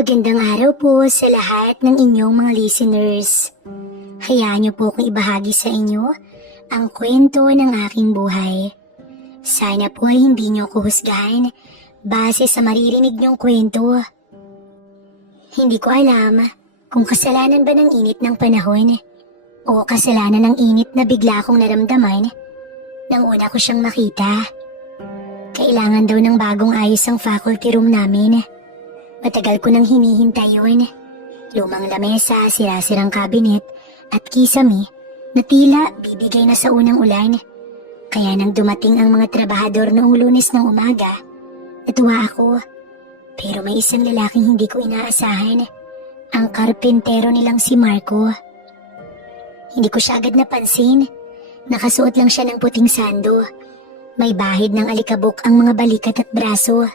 Magandang araw po sa lahat ng inyong mga listeners. Hayaan niyo po akong ibahagi sa inyo ang kwento ng aking buhay. Sana po ay hindi niyo ako husgahan base sa maririnig niyong kwento. Hindi ko alam kung kasalanan ba ng init ng panahon o kasalanan ng init na bigla akong naramdaman nang una ko siyang makita. Kailangan daw ng bagong ayos ang faculty room namin. Matagal ko nang hinihintay yun. Lumang lamesa, sira-sirang kabinet at kisame na tila bibigay na sa unang ulan. Kaya nang dumating ang mga trabahador noong Lunes ng umaga, natuwa ako. Pero may isang lalaking hindi ko inaasahan. Ang karpentero nilang si Marco. Hindi ko siya agad napansin. Nakasuot lang siya ng puting sando. May bahid ng alikabok ang mga balikat at braso.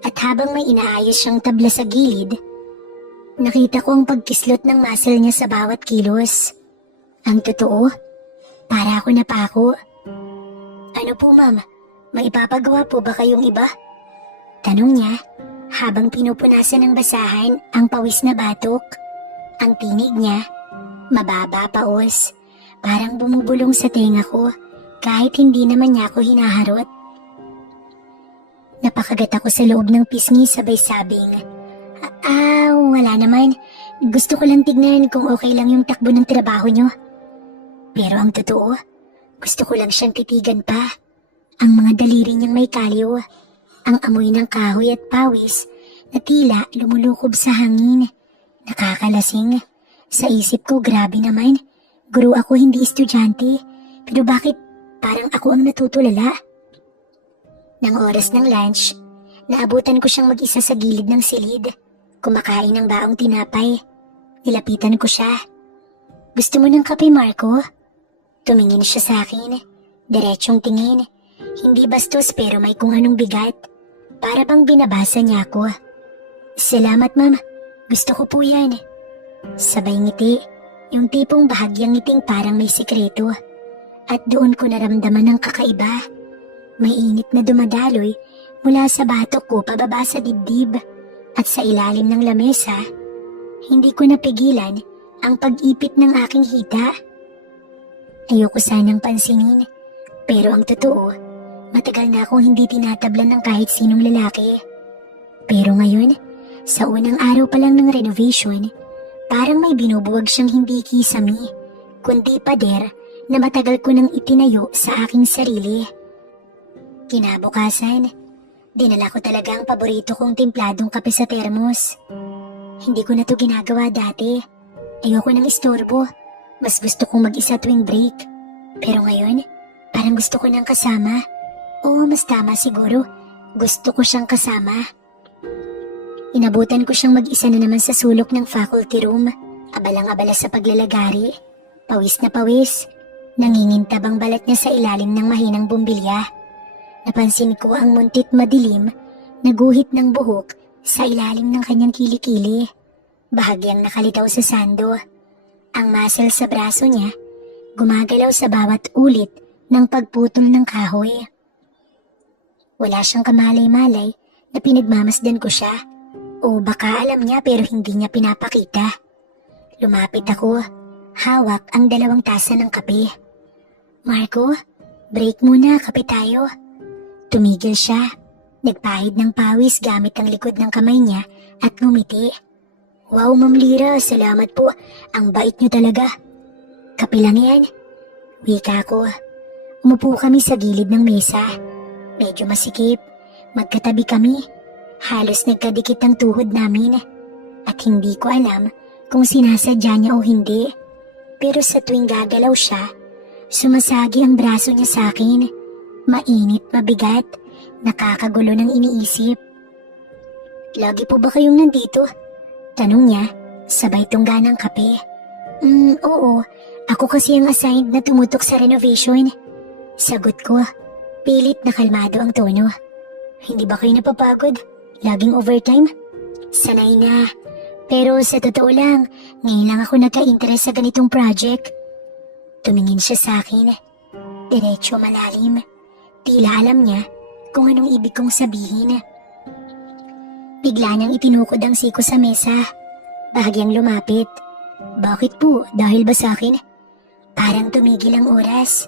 At habang may inaayos siyang tabla sa gilid, nakita ko ang pagkislot ng muscle niya sa bawat kilos. Ang totoo, para ako napako. Ano po ma'am, may ipapagawa po ba kayong iba? Tanong niya habang pinupunasan ng basahan ang pawis na batok. Ang tinig niya, mababa paos, parang bumubulong sa tenga ko kahit hindi naman niya ako hinaharot. Napakagat ako sa loob ng pisngi sabay sabing, wala naman. Gusto ko lang tignan kung okay lang yung takbo ng trabaho nyo. Pero ang totoo, gusto ko lang siyang titigan pa. Ang mga daliri niyang may kalyo, ang amoy ng kahoy at pawis na tila lumulukob sa hangin. Nakakalasing. Sa isip ko, grabe naman. Guro ako, hindi estudyante. Pero bakit parang ako ang natutulala? Nang oras ng lunch, naabutan ko siyang mag-isa sa gilid ng silid, kumakain ng baong tinapay. Nilapitan ko siya. Gusto mo ng kape, Marco? Tumingin siya sa akin, diretsyong tingin. Hindi bastos pero may kung anong bigat. Para bang binabasa niya ako. Salamat, ma'am. Gusto ko po yan. Sabay ngiti, yung tipong bahagyang ngiting parang may sikreto. At doon ko naramdaman ang kakaiba. May init na dumadaloy mula sa batok ko pababa sa dibdib at sa ilalim ng lamesa. Hindi ko napigilan ang pag-ipit ng aking hita. Ayoko sanang pansinin, pero ang totoo, matagal na akong hindi tinatablan ng kahit sinong lalaki. Pero ngayon, sa unang araw pa lang ng renovation, parang may binubuwag siyang hindi kisame, kundi pader na matagal ko nang itinayo sa aking sarili. Kinabukasan, dinala ko talaga ang paborito kong templadong kape sa termos. Hindi ko na to ginagawa dati. Ayoko ng istorbo. Mas gusto kong mag-isa tuwing break. Pero ngayon, parang gusto ko ng kasama. Oo, mas tama siguro. Gusto ko siyang kasama. Inabutan ko siyang mag-isa na naman sa sulok ng faculty room. Abalang-abala sa paglalagari. Pawis na pawis. Nangingintab ang balat niya sa ilalim ng mahinang bumbilya. Napansin ko ang muntit madilim na guhit ng buhok sa ilalim ng kanyang kilikili. Bahagyang nakalitaw sa sando. Ang muscle sa braso niya gumagalaw sa bawat ulit ng pagputol ng kahoy. Wala siyang kamalay-malay na pinagmamasdan ko siya. O baka alam niya pero hindi niya pinapakita. Lumapit ako, hawak ang 2 tasa ng kape. Marco, break muna, kape tayo. Tumigil siya. Nagpahid ng pawis gamit ang likod ng kamay niya at ngumiti. Wow, Ma'am Lira, salamat po. Ang bait niyo talaga. Kape lang yan. Wika ko. Umupo kami sa gilid ng mesa. Medyo masikip. Magkatabi kami. Halos nagkadikit ang tuhod namin. At hindi ko alam kung sinasadya niya o hindi. Pero sa tuwing gagalaw siya, sumasagi ang braso niya sa akin. Mainit, mabigat, nakakagulo ng iniisip. Lagi po ba kayong nandito? Tanong niya, sabay tungga ng kape. Oo, ako kasi ang assigned na tumutok sa renovation. Sagot ko, pilit na kalmado ang tono. Hindi ba kayo napapagod? Laging overtime? Sanay na. Pero sa totoo lang, ngayon lang ako nagka-interest sa ganitong project. Tumingin siya sa akin. Diretso malalim. Tila alam niya kung anong ibig kong sabihin. Bigla niyang itinukod ang siko sa mesa. Bahagyang lumapit. Bakit po? Dahil ba sa akin? Parang tumigil ang oras.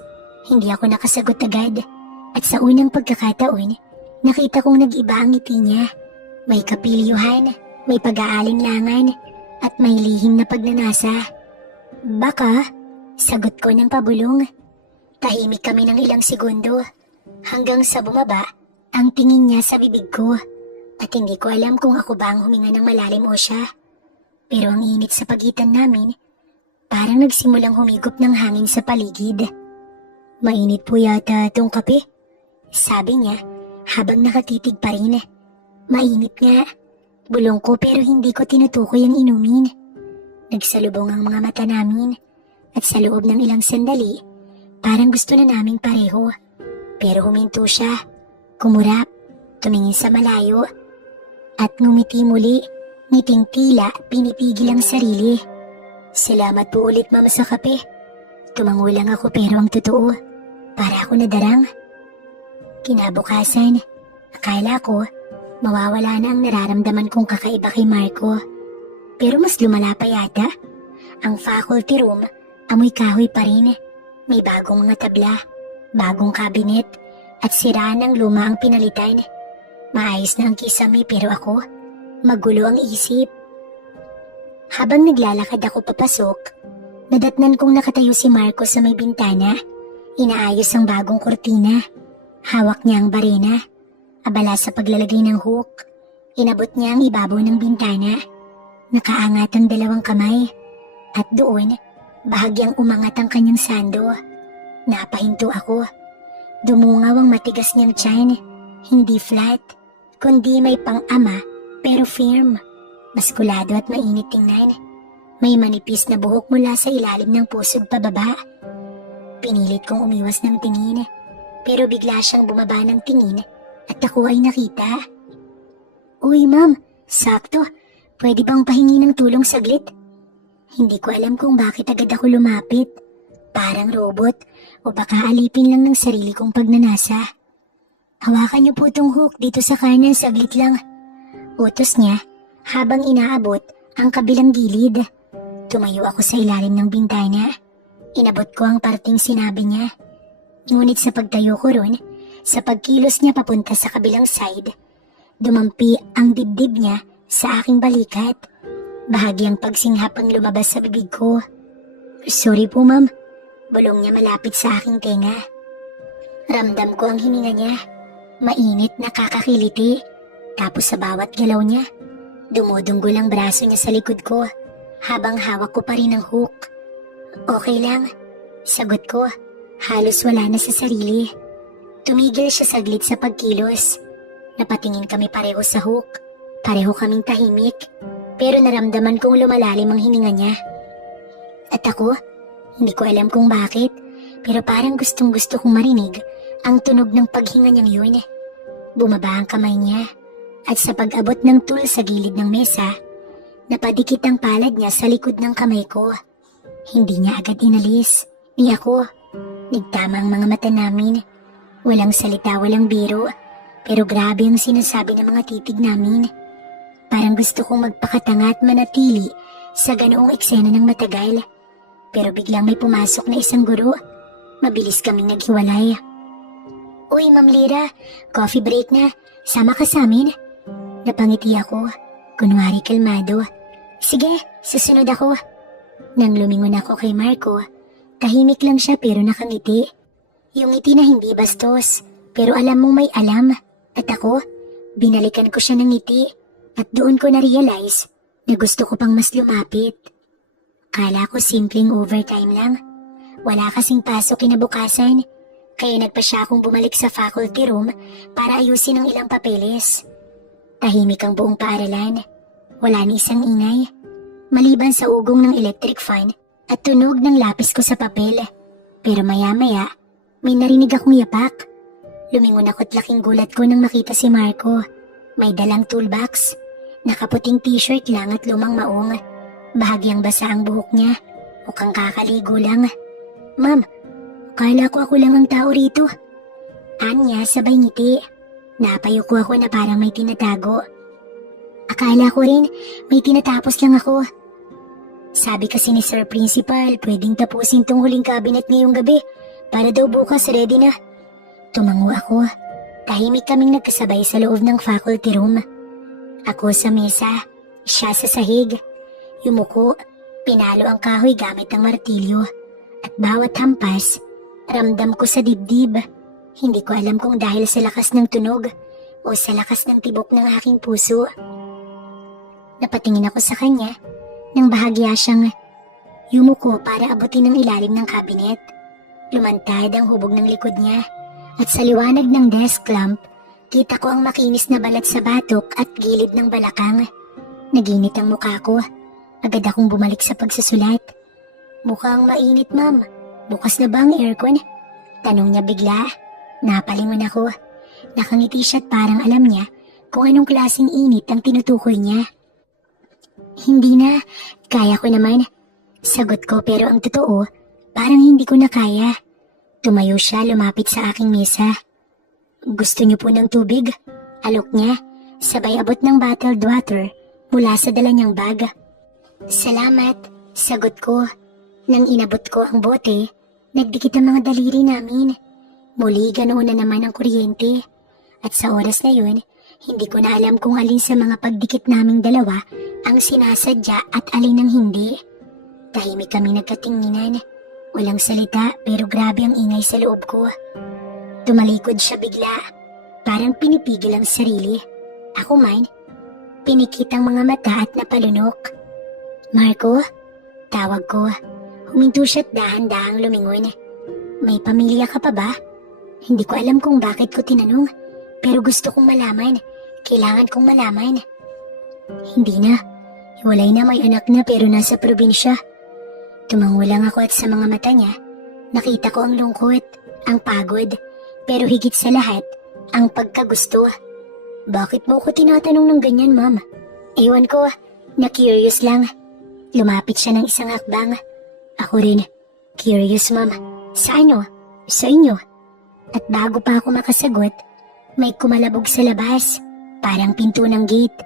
Hindi ako nakasagot agad. At sa unang pagkakataon, nakita kong nag-iba ang ngiti niya. May kapilyuhan, may pag-aalinlangan, at may lihim na pagnanasa. Baka, sagot ko ng pabulong. Tahimik kami ng ilang segundo, hanggang sa bumaba ang tingin niya sa bibig ko. At hindi ko alam kung ako ba ang huminga ng malalim o siya. Pero ang init sa pagitan namin, parang nagsimulang humigop ng hangin sa paligid. Mainit po yata itong kape, sabi niya habang nakatitig pa rin. Mainit nga, bulong ko pero hindi ko tinutukoy ang inumin. Nagsalubong ang mga mata namin at sa loob ng ilang sandali, parang gusto na naming pareho. Pero huminto siya, kumurap, tumingin sa malayo, at ngumiti muli. Ngiting tila pinipigil ang sarili. Salamat po ulit mama sa kape. Tumango lang ako pero ang totoo, para ako nadarang. Kinabukasan, akala ko mawawala na ang nararamdaman kong kakaiba kay Marco. Pero mas lumala pa yata. Ang faculty room, amoy kahoy pa rin. May bagong mga tabla, bagong kabinet, at siraan ng luma ang pinalitan. Maayos na ang kisame pero ako, magulo ang isip. Habang naglalakad ako papasok, nadatnan kong nakatayo si Marco sa may bintana. Inaayos ang bagong kurtina. Hawak niya ang barena. Abala sa paglalagay ng hook. Inabot niya ang ibabaw ng bintana. Nakaangat ang dalawang kamay. At doon, bahagyang umangat ang kanyang sando. Napahinto ako. Dumungaw ang matigas niyang tiyan. Hindi flat, kundi may pang-ama pero firm. Maskulado at mainit tingnan. May manipis na buhok mula sa ilalim ng pusod pababa. Pinilit kong umiwas ng tingin, pero bigla siyang bumaba ng tingin at ako ay nakita. Uy ma'am, sakto. Pwede bang pahingi ng tulong saglit? Hindi ko alam kung bakit agad ako lumapit. Parang robot o baka alipin lang ng sarili kong pagnanasa. Hawakan niyo po itong hook dito sa kanan saglit lang. Utos niya habang inaabot ang kabilang gilid. Tumayo ako sa ilalim ng bintana. Inabot ko ang parting sinabi niya. Ngunit sa pagtayo ko ron, sa pagkilos niya papunta sa kabilang side, dumampi ang dibdib niya sa aking balikat. Bahagyang pagsinghap ang lumabas sa bibig ko. Sorry po ma'am, bulong niya malapit sa aking tenga. Ramdam ko ang hininga niya. Mainit na kakakiliti. Tapos sa bawat galaw niya, dumudunggol ang braso niya sa likod ko habang hawak ko pa rin ang hook. Okay lang, sagot ko. Halos wala na sa sarili. Tumigil siya saglit sa pagkilos. Napatingin kami pareho sa hook. Pareho kaming tahimik. Pero naramdaman kong lumalalim ang hininga niya. At ako, hindi ko alam kung bakit, pero parang gustong gusto kong marinig ang tunog ng paghinga niyang yun. Bumaba ang kamay niya. At sa pag-abot ng tool sa gilid ng mesa, napadikit ang palad niya sa likod ng kamay ko. Hindi niya agad inalis, ni ako. Nagtama ang mga mata namin. Walang salita, walang biro, pero grabe ang sinasabi ng mga titig namin. Parang gusto kong magpakatanga at manatili sa ganoong eksena ng matagal. Pero biglang may pumasok na isang guro. Mabilis kaming naghiwalay. Uy, Ma'am Lira, coffee break na. Sama ka sa amin? Napangiti ako, kunwari kalmado. Sige, susunod ako. Nang lumingon ako kay Marco, tahimik lang siya pero nakangiti. Yung ngiti na hindi bastos, pero alam mong may alam. At ako, binalikan ko siya ng ngiti at doon ko na-realize na gusto ko pang mas lumapit. Kala ko simpleng overtime lang. Wala kasing pasok kinabukasan, kaya nagpa siya akong bumalik sa faculty room para ayusin ang ilang papeles. Tahimik ang buong paaralan. Wala ni isang ingay. Maliban sa ugong ng electric fan at tunog ng lapis ko sa papel. Pero maya-maya, may narinig akong yapak. Lumingon ako't laking gulat ko nang makita si Marco. May dalang toolbox. Nakaputing t-shirt lang at lumang maong. Bahagyang basa ang buhok niya. Mukhang kakaligo lang. Ma'am, kala ko ako lang ang tao rito. Anya sabay ngiti. Napayuko ako na parang may tinatago. Akala ko rin, may tinatapos lang ako. Sabi kasi ni Sir Principal, pwedeng tapusin tong huling cabinet ngayong gabi para daw bukas ready na. Tumango ako. Tahimik kaming nagkasabay sa loob ng faculty room. Ako sa mesa, siya sa sahig. Yumuko, pinalo ang kahoy gamit ang martilyo. At bawat hampas, ramdam ko sa dibdib. Hindi ko alam kung dahil sa lakas ng tunog o sa lakas ng tibok ng aking puso. Napatingin ako sa kanya nang bahagya siyang yumuko para abutin ang ilalim ng kabinet. Lumantad ang hubog ng likod niya at sa liwanag ng desk lamp, kita ko ang makinis na balat sa batok at gilid ng balakang. Naginit ang mukha ko. Agad akong bumalik sa pagsusulat. Mukhang mainit, ma'am. Bukas na ba ang aircon? Tanong niya bigla. Napalingon ako. Nakangiti siya at parang alam niya kung anong klaseng init ang tinutukoy niya. Hindi na. Kaya ko naman. Sagot ko pero ang totoo, parang hindi ko na kaya. Tumayo siya, lumapit sa aking mesa. Gusto niyo po ng tubig? Alok niya, sabay abot ng bottled water mula sa dala niyang bag. Salamat, sagot ko. Nang inabot ko ang bote, nagdikit ang mga daliri namin. Muli ganoon na naman ang kuryente. At sa oras na yun, hindi ko na alam kung alin sa mga pagdikit naming dalawa ang sinasadya at alin ang hindi. Tahimik kami nagkatinginan. Walang salita pero grabe ang ingay sa loob ko. Tumalikod siya bigla. Parang pinipigil ang sarili. Ako man, pinikit ang mga mata at napalunok. Marco? Tawag ko. Huminto siya at dahan-dahang lumingon. May pamilya ka pa ba? Hindi ko alam kung bakit ko tinanong. Pero gusto kong malaman. Kailangan kong malaman. Hindi na. Hiwalay na, may anak na pero nasa probinsya. Tumango lang ako at sa mga mata niya, nakita ko ang lungkot, ang pagod, pero higit sa lahat, ang pagkagusto. Bakit mo ko tinatanong ng ganyan, ma'am? Ewan ko, na-curious lang. Lumapit siya ng isang hakbang. Ako rin, curious, ma'am. Sa ano? Sa inyo? At bago pa ako makasagot, may kumalabog sa labas, parang pinto ng gate.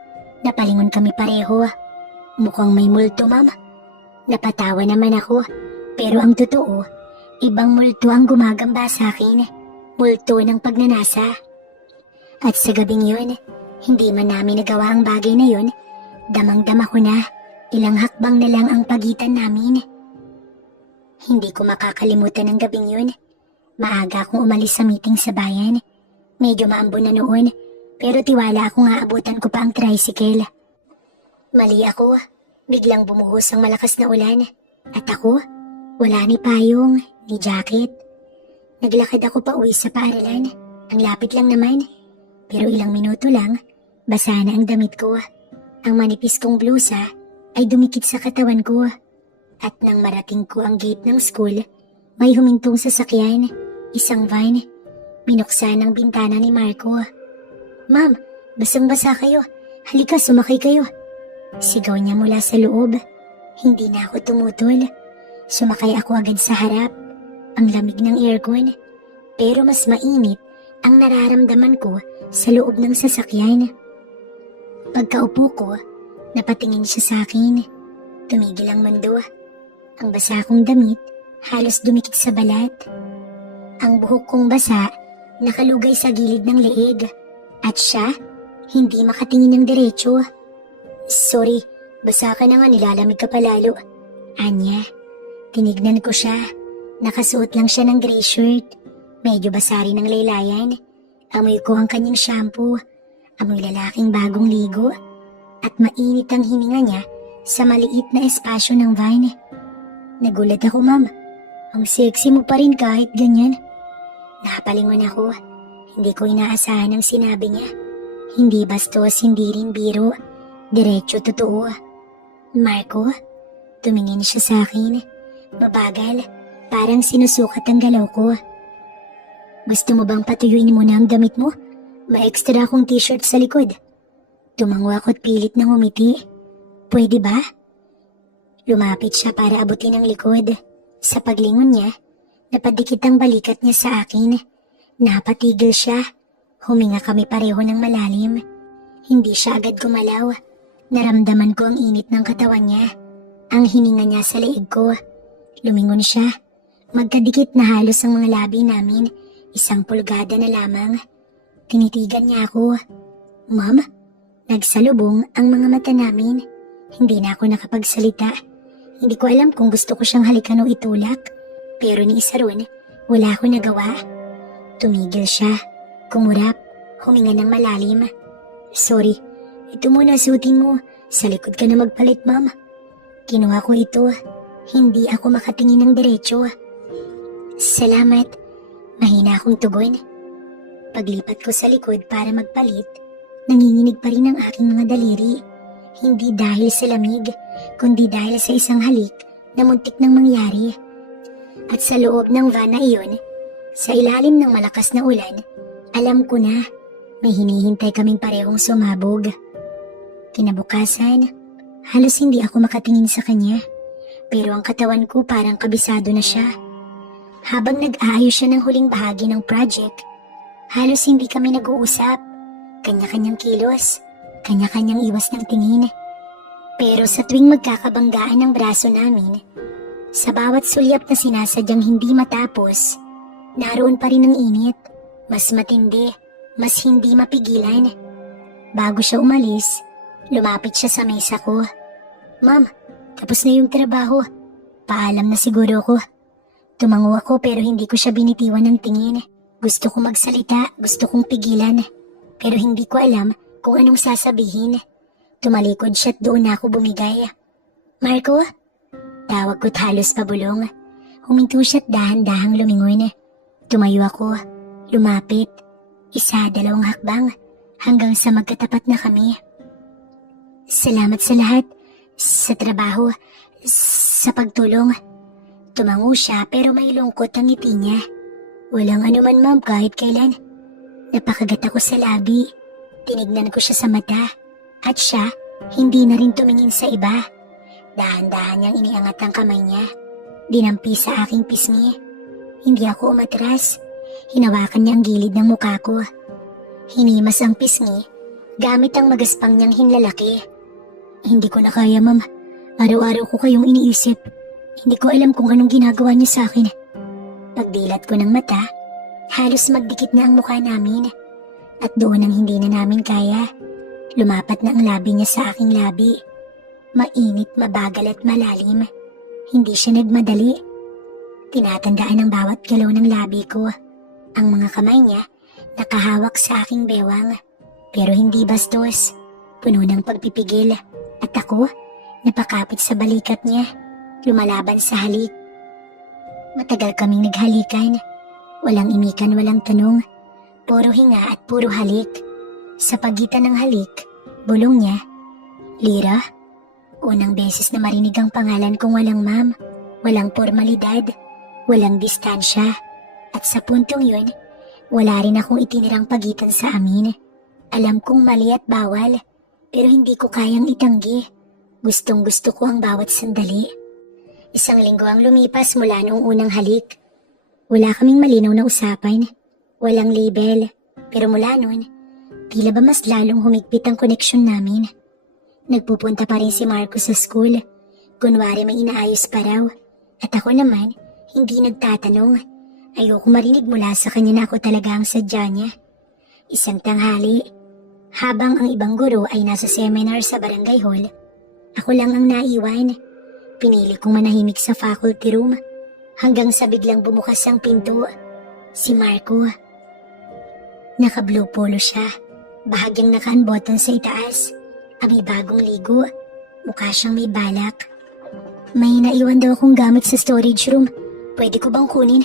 Napalingon kami pareho. Mukhang may multo, ma'am. Napatawa naman ako, pero ang totoo, ibang multo ang gumagamba sa akin. Multo ng pagnanasa. At sa gabing yun, hindi man namin nagawa ang bagay na yun, damang-dama ko na, ilang hakbang na lang ang pagitan namin. Hindi ko makakalimutan ang gabing yun. Maaga akong umalis sa meeting sa bayan. Medyo maambon na noon, pero tiwala akong aabutan ko pa ang tricycle. Mali ako. Biglang bumuhos ang malakas na ulan. At ako, wala ni payong, ni jacket. Naglakad ako pa uwi sa paaralan. Ang lapit lang naman. Pero ilang minuto lang, basa na ang damit ko. Ang manipis kong blusa ay dumikit sa katawan ko. At nang marating ko ang gate ng school, may humintong sasakyan, isang van. Binuksan ang bintana ni Marco. Ma'am, basang-basa kayo. Halika, sumakay kayo. Sigaw niya mula sa loob. Hindi na ako tumutol. Sumakay ako agad sa harap. Ang lamig ng aircon. Pero mas mainit ang nararamdaman ko sa loob ng sasakyan. Pagkaupo ko, napatingin siya sa akin. Tumigil ang mundo. Ang basa kong damit halos dumikit sa balat. Ang buhok kong basa nakalugay sa gilid ng leeg. At siya, hindi makatingin ng diretso. Sorry, basa ka na nga, nilalamig ka pa lalo. Anya, tinignan ko siya. Nakasuot lang siya ng gray shirt. Medyo basa rin ang laylayan. Amoy ko ang kanyang shampoo. Amoy lalaking bagong ligo. At mainit ang hininga niya sa maliit na espasyo ng van. Nagulat ako, ma'am. Ang sexy mo pa rin kahit ganyan. Napalingon ako. Hindi ko inaasahan ang sinabi niya. Hindi bastos, hindi rin biro. Diretso totoo. Marco, tumingin siya sa akin. Mabagal, parang sinusukat ang galaw ko. Gusto mo bang patuyuin muna ang damit mo? May extra akong t-shirt sa likod. Tumango ako at pilit na ngumiti. Pwede ba? Lumapit siya para abutin ang likod. Sa paglingon niya, napadikit ang balikat niya sa akin. Napatigil siya. Huminga kami pareho ng malalim. Hindi siya agad gumalaw. Naramdaman ko ang init ng katawan niya. Ang hininga niya sa leeg ko. Lumingon siya. Magkadikit na halos ang mga labi namin. 1 pulgada na lamang. Tinitigan niya ako. Ma'am? Nagsalubong ang mga mata namin. Hindi na ako nakapagsalita. Hindi ko alam kung gusto ko siyang halikan o itulak. Pero ni isa ron, wala ako nagawa. Tumigil siya. Kumurap. Huminga ng malalim. Sorry. Ito muna suotin mo. Sa likod ka na magpalit, ma'am. Kinuha ko ito. Hindi ako makatingin ng diretso. Salamat. Mahina akong tugon. Paglipat ko sa likod para magpalit, nanginginig pa rin ang aking mga daliri. Hindi dahil sa lamig, kundi dahil sa isang halik na muntik nang mangyari. At sa loob ng van na iyon, sa ilalim ng malakas na ulan, alam ko na may hinihintay kaming parehong sumabog. Kinabukasan, halos hindi ako makatingin sa kanya, pero ang katawan ko parang kabisado na siya. Habang nag-aayos siya ng huling bahagi ng project, halos hindi kami nag-uusap. Kanya-kanyang kilos, kanya-kanyang iwas ng tingin. Pero sa tuwing magkakabanggaan ng braso namin, sa bawat sulyap na sinasadyang hindi matapos, naroon pa rin ang init, mas matindi, mas hindi mapigilan. Bago siya umalis, lumapit siya sa mesa ko. Ma'am, tapos na yung trabaho. Paalam na siguro ko. Tumango ako pero hindi ko siya binitiwan ng tingin. Gusto kong magsalita, gusto kong pigilan. Pero hindi ko alam kung anong sasabihin. Tumalikod siya at doon na ako bumigay. Marco? Tawag ko't halos pabulong. Huminto siya at dahan-dahang lumingon. Tumayo ako, lumapit. 1, 2 hakbang hanggang sa magkatapat na kami. Salamat sa lahat. Sa trabaho, sa pagtulong. Tumango siya pero may lungkot ang ngiti niya. Walang anuman ma'am kahit kailan. Napakagat ako sa labi. Tinignan ko siya sa mata. At siya, hindi na rin tumingin sa iba. Dahan-dahan niyang iniangat ang kamay niya. Dinampi sa aking pisngi. Hindi ako umatras. Hinawakan niya ang gilid ng mukha ko. Hinimas ang pisngi gamit ang magaspang niyang hinlalaki. Hindi ko na kaya, ma'am. Araw-araw ko kayong iniisip. Hindi ko alam kung anong ginagawa niya sa akin. Pagdilat ko ng mata, halos magdikit na ang mukha namin. At doon ang hindi na namin kaya. Lumapat na ang labi niya sa aking labi. Mainit, mabagal at malalim. Hindi siya nagmadali. Tinatandaan ang bawat galaw ng labi ko. Ang mga kamay niya nakahawak sa aking bewang. Pero hindi bastos. Puno ng pagpipigil. At ako, napakapit sa balikat niya. Lumalaban sa halik. Matagal kaming naghalikan. Walang imikan, walang tanong. Puro hinga at puro halik. Sa pagitan ng halik, bulong niya, Lira? Unang beses na marinig ang pangalan kong walang ma'am, walang formalidad, walang distansya. At sa puntong yun, wala rin akong itinirang pagitan sa amin. Alam kong mali at bawal, pero hindi ko kayang itanggi. Gustong-gusto ko ang bawat sandali. 1 linggo ang lumipas mula noong unang halik. Wala kaming malinaw na usapan. Walang label. Pero mula noon, tila ba mas lalong humigpit ang koneksyon namin. Nagpupunta pa rin si Marco sa school. Kunwari may inaayos pa raw. At ako naman, hindi nagtatanong. Ayoko marinig mula sa kanya na ako talaga ang sadya niya. Isang tanghali, habang ang ibang guro ay nasa seminar sa barangay hall, ako lang ang naiwan. Pinili kong manahimik sa faculty room hanggang sa biglang bumukas ang pinto. Si Marco. Naka-blue polo siya. Bahagyang naka-unbutton sa itaas. May bagong ligo. Mukha siyang may balak. May naiwan daw akong gamit sa storage room. Pwede ko bang kunin?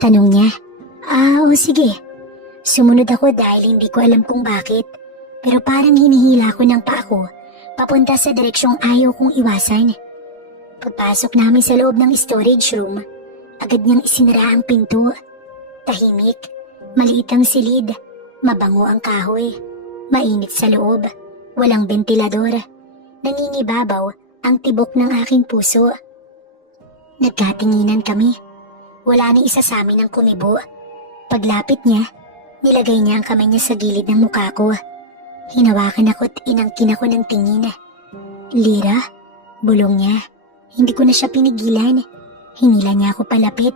Tanong niya. O sige. Sumunod ako dahil hindi ko alam kung bakit. Pero parang hinihila ko ng paa ko papunta sa direksyong ayaw kong iwasan. Pagpasok namin sa loob ng storage room, agad niyang isinara ang pinto. Tahimik, maliit ang silid, mabango ang kahoy, mainit sa loob, walang ventilador. Nangingibabaw ang tibok ng aking puso. Nagkatinginan kami. Wala ni isa sa amin ang kumibo. Paglapit niya, nilagay niya ang kamay niya sa gilid ng mukha ko. Hinawakan ako at inangkin ako ng tingin. Lira? Bulong niya. Hindi ko na siya pinigilan. Hinila niya ako palapit.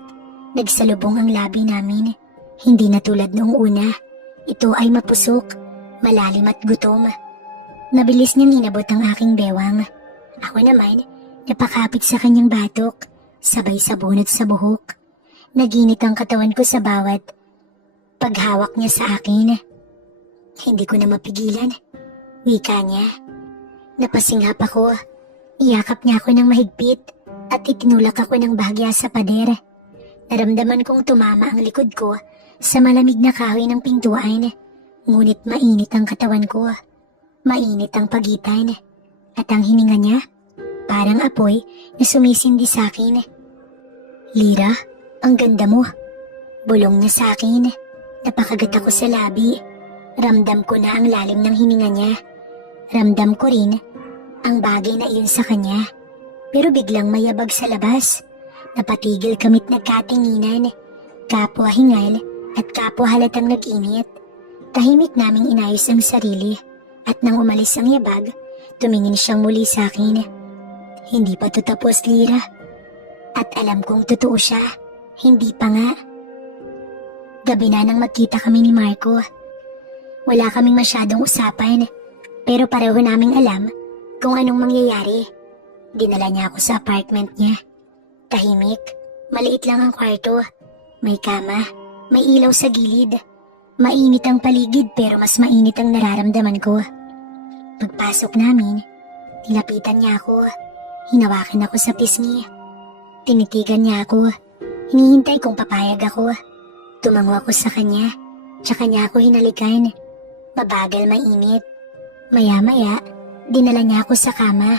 Nagsalubong ang labi namin. Hindi na tulad noong una. Ito ay mapusok, malalim at gutom. Mabilis niyang inabot ang aking bewang. Ako naman, napakapit sa kanyang batok, sabay sa bunot sa buhok. Naginit ang katawan ko sa bawat paghawak niya sa akin. Hindi ko na mapigilan. Wika niya. Napasinghap ako. Iyakap niya ako ng mahigpit at itinulak ako ng bahagya sa pader. Naramdaman kong tumama ang likod ko sa malamig na kahoy ng pintuan. Ngunit mainit ang katawan ko. Mainit ang pagitan. At ang hininga niya, parang apoy na sumisindi sa akin. Lira, ang ganda mo. Bulong niya sa akin. Napakagat ako sa labi. Ramdam ko na ang lalim ng hininga niya. Ramdam ko rin ang bagay na iyon sa kanya. Pero biglang mayabag sa labas. Napatigil kamit nagkatinginan. Kapwa hingal at kapwa halatang nag-init. Tahimik naming inayos ang sarili. At nang umalis ang yabag, tumingin siyang muli sa akin. Hindi pa to tapos, Lira. At alam kong totoo siya. Hindi pa nga. Gabi na nang magkita kami ni Marco. Wala kaming masyadong usapan. Pero pareho naming alam kung anong mangyayari. Dinala niya ako sa apartment niya. Tahimik, maliit lang ang kwarto. May kama, may ilaw sa gilid. Mainit ang paligid pero mas mainit ang nararamdaman ko. Pagpasok namin, nilapitan niya ako. Hinawakan ako sa pisngi. Tinitigan niya ako. Hinihintay kung papayag ako. Tumango ako sa kanya, tsaka niya ako hinalikan. Mabagal, mainit. Maya-maya, dinala niya ako sa kama.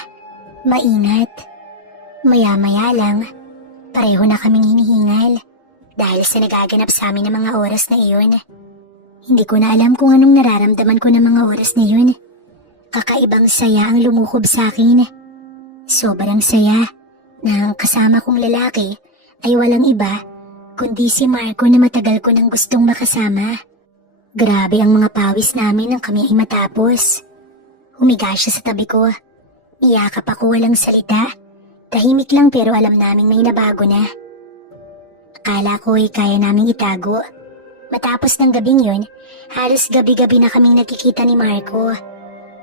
Maingat. Maya-maya lang, pareho na kaming hinihingal dahil sa nagaganap sa amin ng mga oras na iyon. Hindi ko na alam kung anong nararamdaman ko ng mga oras na yun. Kakaibang saya ang lumukob sa akin. Sobrang saya na ang kasama kong lalaki ay walang iba kundi si Marco na matagal ko nang gustong makasama. Grabe ang mga pawis namin nang kami ay matapos. Humiga siya sa tabi ko. Iyakap ako walang salita. Tahimik lang pero alam naming may nabago na. Akala ko ay kaya naming itago. Matapos ng gabing yun, halos gabi-gabi na kaming nakikita ni Marco.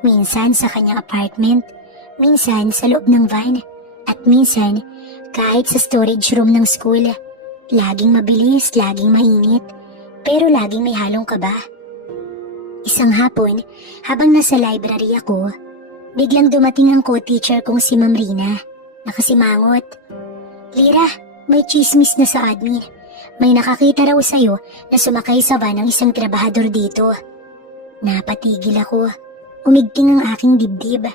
Minsan sa kanyang apartment, minsan sa loob ng van, at minsan kahit sa storage room ng school. Laging mabilis, laging mainit, pero laging may halong kaba. Isang hapon, habang nasa library ako, biglang dumating ang co-teacher kong si Ma'am Rina. Nakasimangot. Lira, may chismis na sa admin. May nakakita raw sa'yo na sumakay sa van ng isang trabahador dito. Napatigil ako. Umigting ang aking dibdib.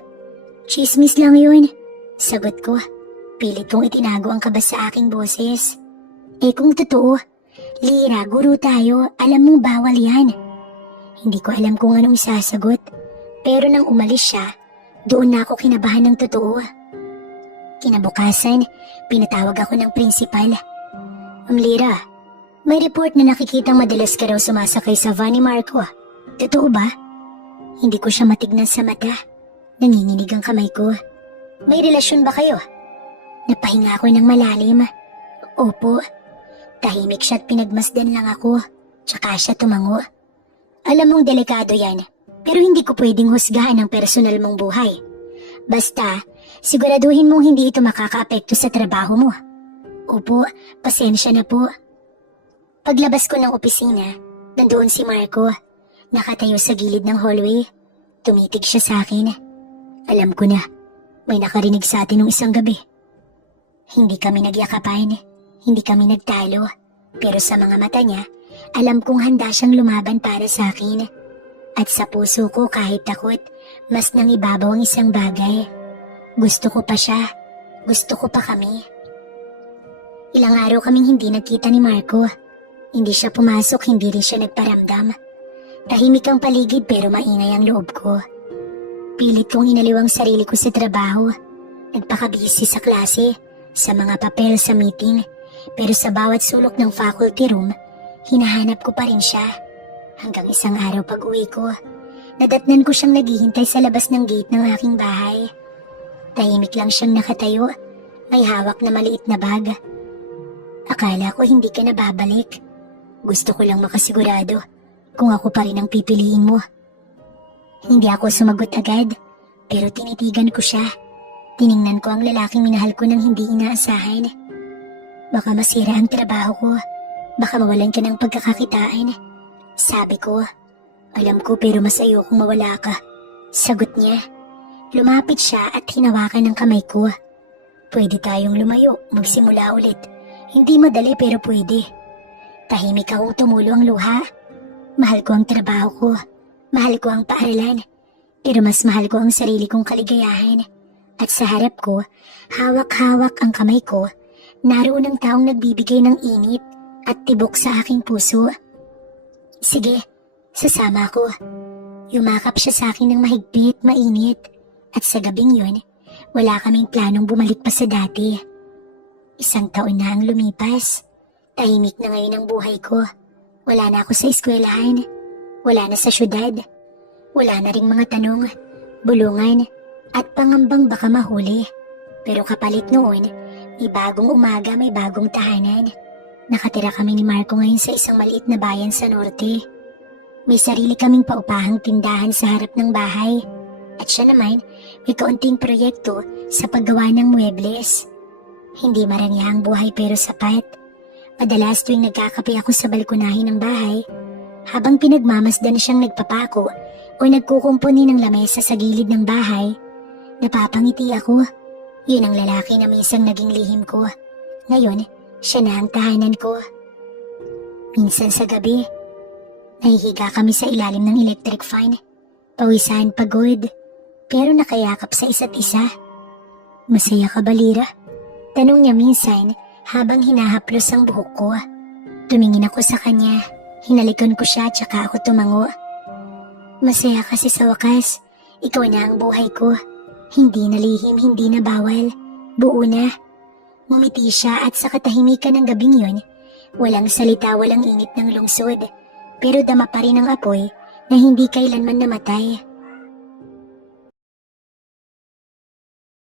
Chismis lang yun. Sagot ko. Pilit kong itinago ang kaba sa aking boses. Eh kung totoo, Lira, guro tayo. Alam mong bawal yan. Hindi ko alam kung anong isasagot. Pero nang umalis siya, doon na ako kinabahan ng totoo. Kinabukasan, pinatawag ako ng principal. Ma'am Lira, may report na nakikitang madalas ka raw sumasakay sa van ni Marco. Totoo ba? Hindi ko siya matignan sa mata. Nanginginig ang kamay ko. May relasyon ba kayo? Napahinga ako ng malalim. Opo. Tahimik siya at pinagmasdan lang ako. Tsaka siya tumango. Alam mong delikado yan, pero hindi ko pwedeng husgahan ang personal mong buhay. Basta, siguraduhin mong hindi ito makakaapekto sa trabaho mo. Opo, pasensya na po. Paglabas ko ng opisina, nandoon si Marco. Nakatayo sa gilid ng hallway. Tumitig siya sa akin. Alam ko na, may nakarinig sa atin nung isang gabi. Hindi kami nagyakapan, hindi kami nagtalo. Pero sa mga mata niya, alam kong handa siyang lumaban para sa akin. At sa puso ko kahit takot, mas nang ibabaw ang isang bagay. Gusto ko pa siya. Gusto ko pa kami. Ilang araw kaming hindi nagkita ni Marco. Hindi siya pumasok, hindi rin siya nagparamdam. Tahimik ang paligid pero maingay ang loob ko. Pilit kong inaliw ang sarili ko sa trabaho. Nagpakabisi sa klase, sa mga papel sa meeting. Pero sa bawat sulok ng faculty room, hinahanap ko pa rin siya. Hanggang isang araw pag uwi ko, nadatnan ko siyang naghihintay sa labas ng gate ng aking bahay. Tahimik lang siyang nakatayo, may hawak na maliit na bag. Akala ko hindi ka na babalik. Gusto ko lang makasigurado kung ako pa rin ang pipiliin mo. Hindi ako sumagot agad, pero tinitigan ko siya. Tiningnan ko ang lalaking minahal ko nang hindi inaasahan. Baka masira ang trabaho ko. Baka mawalan ka ng pagkakakitaan. Sabi ko, alam ko pero mas ayokong mawala ka. Sagot niya. Lumapit siya at hinawakan ng kamay ko. Pwede tayong lumayo, magsimula ulit. Hindi madali pero pwede. Tahimik ako tumulo ang luha. Mahal ko ang trabaho ko. Mahal ko ang paaralan. Pero mas mahal ko ang sarili kong kaligayahan. At sa harap ko, hawak-hawak ang kamay ko. Naroon ang taong nagbibigay ng init at tibok sa aking puso. Sige, sasama ako. Yumakap siya sa akin ng mahigpit, mainit. At sa gabing yun, wala kaming planong bumalik pa sa dati. 1 taon na ang lumipas. Tahimik na ngayon ang buhay ko. Wala na ako sa eskwelahan. Wala na sa syudad. Wala na ring mga tanong, bulungan, at pangambang baka mahuli. Pero kapalit noon, may bagong umaga, may bagong tahanan. Nakatira kami ni Marco ngayon sa isang maliit na bayan sa norte. May sarili kaming paupahang tindahan sa harap ng bahay. At siya naman, may kaunting proyekto sa paggawa ng muebles. Hindi marangya ang buhay pero sapat. Madalas tuwing nagkakape ako sa balkonahin ng bahay, habang pinagmamasdan siyang nagpapako o nagkukumpuni ng lamesa sa gilid ng bahay, napapangiti ako. Yun ang lalaki na minsan naging lihim ko. Ngayon, siya na ang tahanan ko. Minsan sa gabi, nahihiga kami sa ilalim ng electric fan. Pawisan, pagod, pero nakayakap sa isa't isa. Masaya ka ba, Lira? Tanong niya minsan habang hinahaplos ang buhok ko. Tumingin ako sa kanya, hinalikon ko siya tsaka ako tumango. Masaya kasi sa wakas, ikaw na ang buhay ko. Hindi na lihim, hindi na bawal, buo na. Ngumiti siya at sa katahimikan ng gabing yun, walang salita, walang init ng lungsod, pero dama pa rin ang apoy na hindi kailanman namatay.